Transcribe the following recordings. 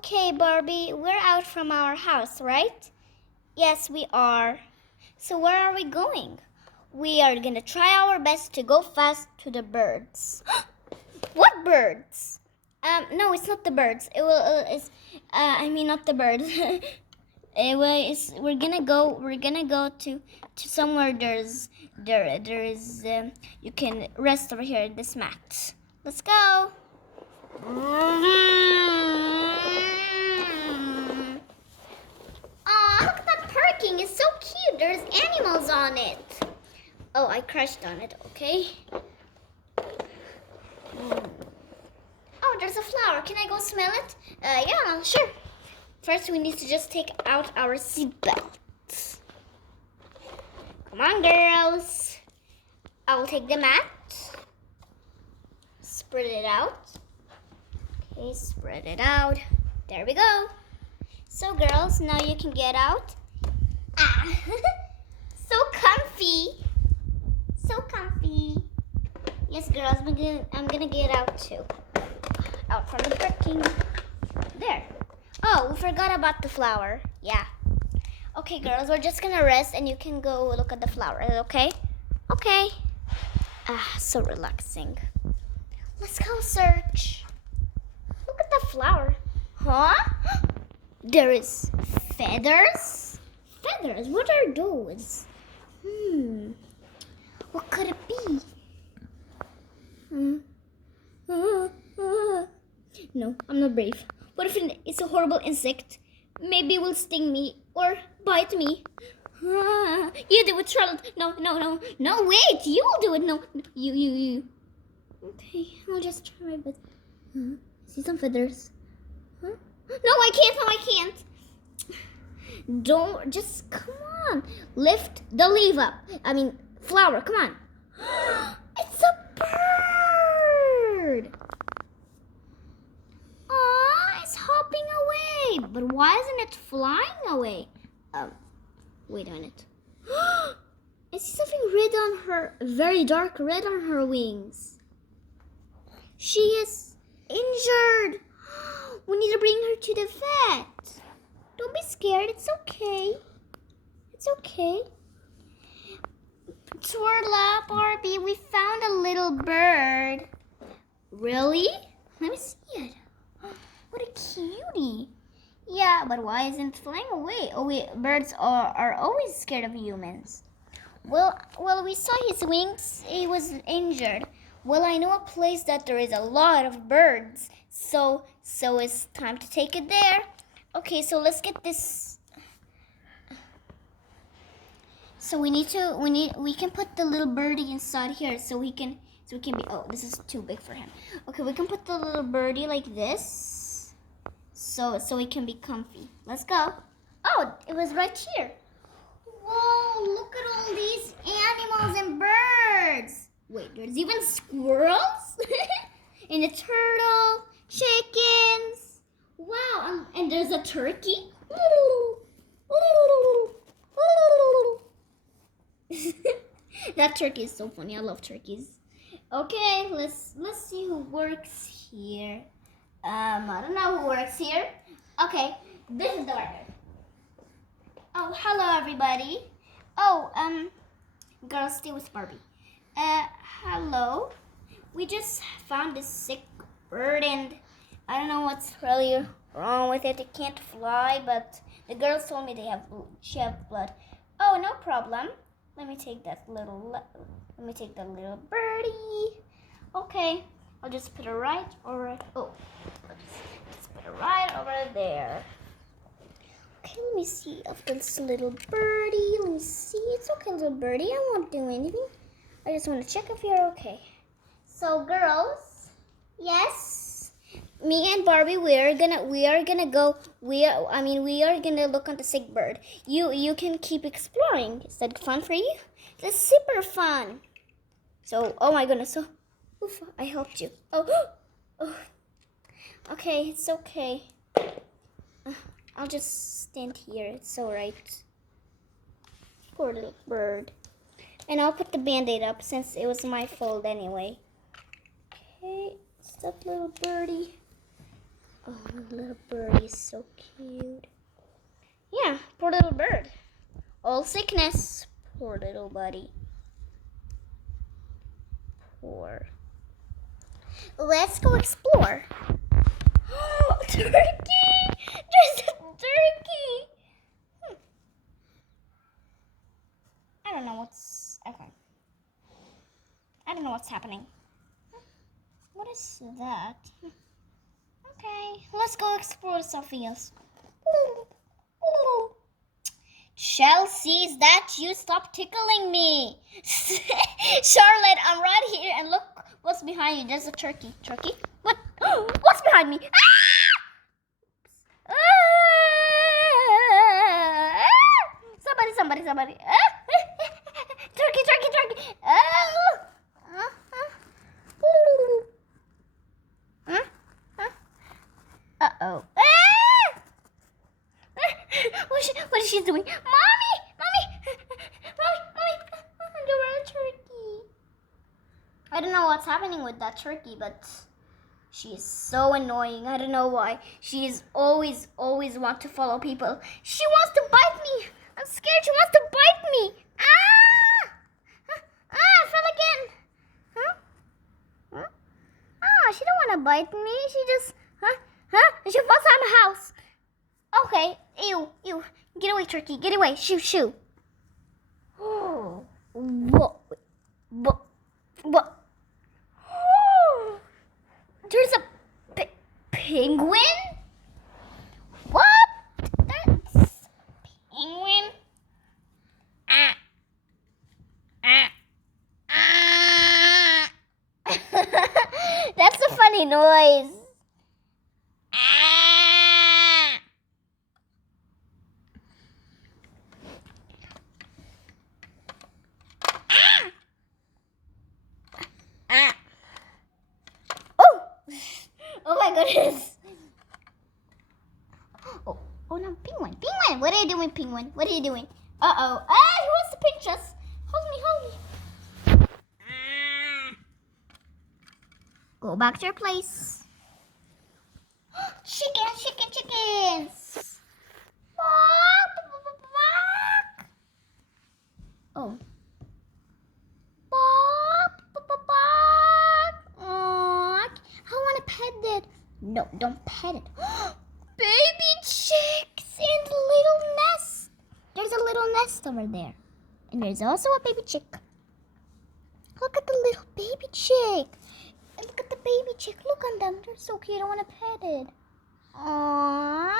Okay, Barbie, we're out from our house, right? Yes, we are. So where are we going? We are gonna try our best to go fast to the birds. What birds? No, it's not the birds. It will. I mean, not the birds. We're gonna go. We're gonna go to somewhere. There is. You can rest over here. This mat. Let's go. Aw, look at that parking. It's so cute. There's animals on it. Oh, I crashed on it. Okay. Oh, there's a flower. Can I go smell it? Yeah, sure. First, we need to just take out our seatbelts. Come on, girls. I will take the mat. Spread it out. Okay, spread it out. There we go. So, girls, now you can get out. Ah, so comfy. So comfy. Yes, girls, I'm gonna get out too. Out from the parking. There. Oh, we forgot about the flower. Yeah. Okay, girls, we're just gonna rest and you can go look at the flower, okay? Okay. Ah, so relaxing. Let's go search. Look at the flower. Huh? There is feathers? Feathers? What are those? What could it be? No, I'm not brave. What if it's a horrible insect? Maybe it will sting me or bite me. You do it, Charlotte. No, wait. You will do it. No, you. Okay, I'll just try my best. See some feathers. Huh? No, I can't. Don't, just come on. Lift the leaf up. I mean, flower, come on. It's a bird. Aw, it's hopping away. But why isn't it flying away? Wait a minute. I see something red on her, very dark red on her wings. She is injured. We need to bring her to the vet. Don't be scared. It's okay. It's okay. Twirla, Barbie, we found a little bird. Really? Let me see it. What a cutie. Yeah, but why isn't it flying away? Oh, wait, birds are always scared of humans. Well, we saw his wings. He was injured. Well, I know a place that there is a lot of birds. So it's time to take it there. Okay, so let's get this. So we can put the little birdie inside here so we can be, oh, this is too big for him. Okay, we can put the little birdie like this. So it can be comfy. Let's go. Oh, it was right here. Whoa, look at all these animals and birds. Wait, there's even squirrels? And a turtle, chickens. Wow, and there's a turkey. That turkey is so funny. I love turkeys. Okay, let's see who works here. I don't know who works here. Okay, this is the worker. Oh, hello everybody. Oh, girls, stay with Barbie. Hello. We just found this sick bird and I don't know what's really wrong with it. It can't fly, but the girls told me she have blood. Oh, no problem. Let me take that little birdie. Okay, I'll just put it right over. Oh, just put it right over there. Okay, let me see of this little birdie. Let me see. It's okay, little birdie. I won't do anything. I just want to check if you're okay. So, girls, yes, me and Barbie, we are gonna look on the sick bird. You can keep exploring. Is that fun for you? That's super fun. So, oh my goodness. So, oof, I helped you. Oh. Okay, it's okay. I'll just stand here. It's all right. Poor little bird. And I'll put the Band-Aid up since it was my fault anyway. Okay, it's that little birdie. Oh, the little bird is so cute. Yeah, poor little bird. All sickness. Poor little buddy. Poor. Let's go explore. Turkey! There's a turkey! I don't know what's... Okay. I don't know what's happening. What is that? Okay, let's go explore something else. Chelsea, is that you? Stop tickling me. Charlotte, I'm right here, and look what's behind you. There's a turkey. Turkey? What? What's behind me? Ah! Somebody. Turkey. Uh-oh. What is she doing? Mommy! There was a turkey. I don't know what's happening with that turkey, but she is so annoying. I don't know why. She is always want to follow people. She wants to bite me. I'm scared. She wants to bite me. I fell again. She don't want to bite me. She just, and she falls out of the house. Okay. Ew. Get away, turkey. Get away. Shoo. Oh. What? There's a penguin? What? That's penguin? That's a funny noise. Oh my goodness. Oh no, penguin. What are you doing, penguin? What are you doing? Uh-oh. He wants to pinch us. Hold me. Go back to your place. Chickens. Oh. I want to pet it. No, don't pet it. Baby chicks in the little nest. There's a little nest over there. And there's also a baby chick. Look at the little baby chick. And look at the baby chick. Look on them. They're so cute. I want to pet it. Aww.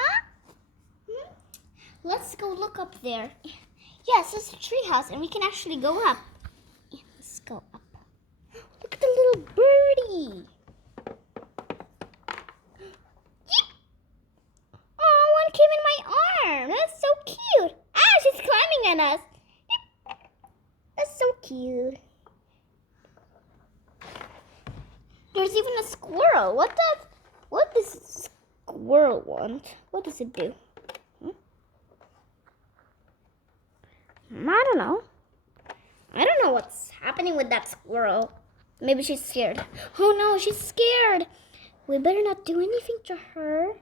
Let's go look up there. Yes, it's a tree house, and we can actually go up. Yeah, let's go up. Look at the little birdie. Oh, one came in my arm. That's so cute. She's climbing on us. That's so cute. There's even a squirrel. What does a squirrel want? What does it do? I don't know. I don't know what's happening with that squirrel. Maybe she's scared. Oh no, she's scared. We better not do anything to her.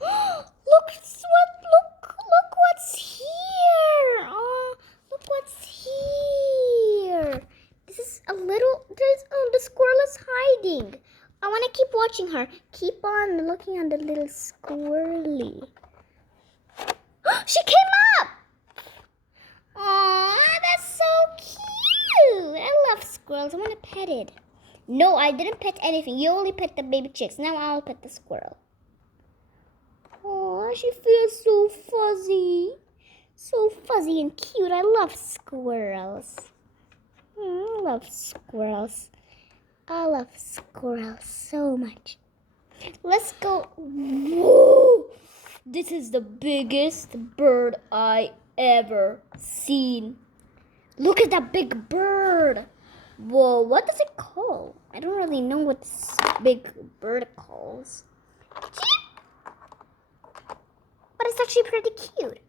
Look what's here. Oh, look what's here. This is a little, the squirrel is hiding. I want to keep watching her. Keep on looking at the little squirrely. She came up. Aw, that's so cute. I love squirrels. I want to pet it. No, I didn't pet anything. You only pet the baby chicks. Now I'll pet the squirrel. Oh, she feels so fuzzy. So fuzzy and cute. I love squirrels. I love squirrels. I love squirrels so much. Let's go. Whoa! This is the biggest bird I ever seen. Look at that big bird. Whoa, what does it call? I don't really know what this big bird calls. But it's actually pretty cute.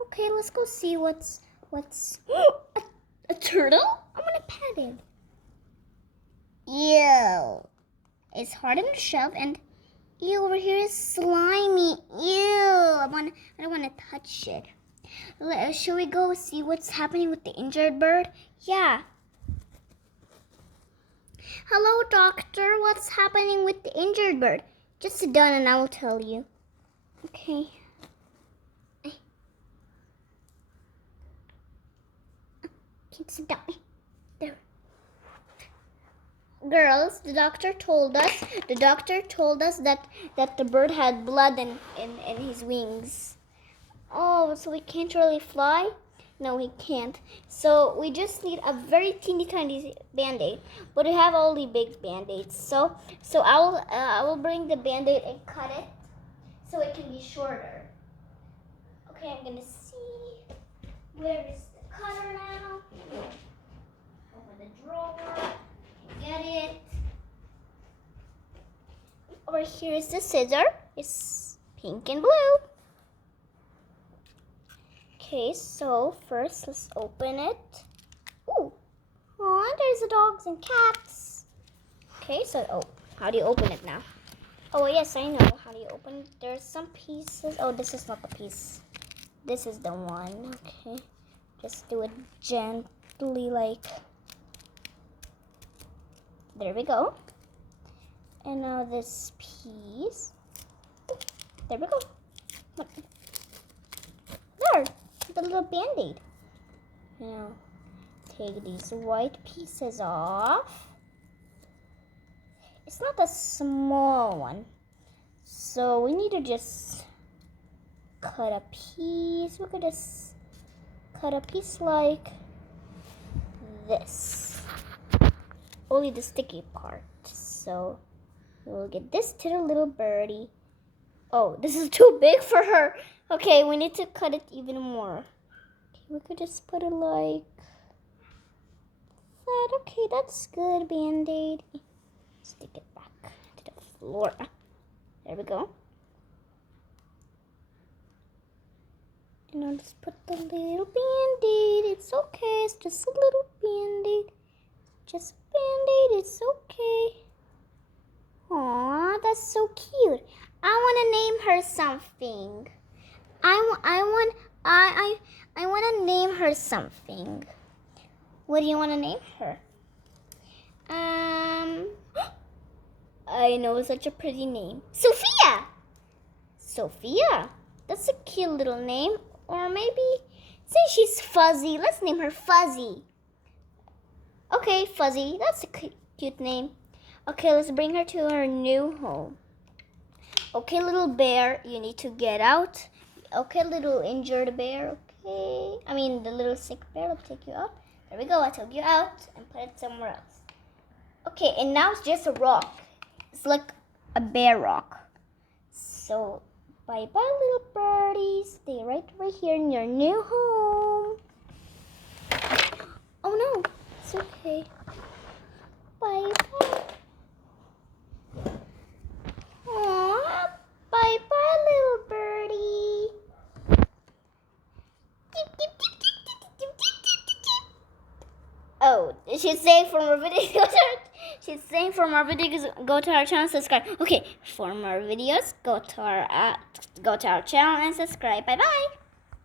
Okay, Okay, let's go see what's a turtle? I'm gonna pet it. Ew. It's hard on the shelf, and ew, over here is slimy. Ew. I don't want to touch it. Shall we go see what's happening with the injured bird? Yeah. Hello, doctor. What's happening with the injured bird? Just sit down and I will tell you. Okay. Can't sit down. There. Girls, the doctor told us that the bird had blood in his wings. Oh, so we can't really fly? No, we can't. So we just need a very teeny tiny band-aid. But we have only big band-aids. So I will bring the band-aid and cut it so it can be shorter. Okay, I'm gonna see where is the cutter now. Open the drawer. Get it. Over here is the scissor. It's pink and blue. Okay, so first let's open it. Ooh, aw, there's the dogs and cats. Okay, so how do you open it now? Oh yes, I know how do you open it. There's some pieces. Oh, this is not the piece. This is the one. Okay, just do it gently, like. There we go. And now this piece. There we go. There, the little band-aid. Now, take these white pieces off. It's not a small one. So we need to just cut a piece. We could just cut a piece like this. Only the sticky part. So we'll get this to the little birdie. Oh, this is too big for her. Okay, we need to cut it even more. Okay, we could just put it like that. Okay, that's good, Band-Aid. Stick it back to the floor. There we go. And I'll just put the little Band-Aid. It's okay, it's just a little Band-Aid. Just Band-Aid, it's okay. Aw, that's so cute. I want to name her something. I want to name her something. What do you want to name her? I know such a pretty name. Sophia! Sophia? That's a cute little name. Or maybe, say she's Fuzzy. Let's name her Fuzzy. Okay, Fuzzy. That's a cute name. Okay, let's bring her to her new home. Okay, little bear, you need to get out. Okay, little injured bear. Okay. I mean, the little sick bear. I'll take you out. There we go. I took you out and put it somewhere else. Okay, and now it's just a rock. It's like a bear rock. So, bye-bye, little birdies. Stay right over here in your new home. Oh, no. It's okay. Bye-bye. Aww. Bye-bye, little birdie. Oh, she's saying for more videos. She's saying for more videos, go to our channel, subscribe. Okay, for more videos, go to our channel and subscribe. Bye bye.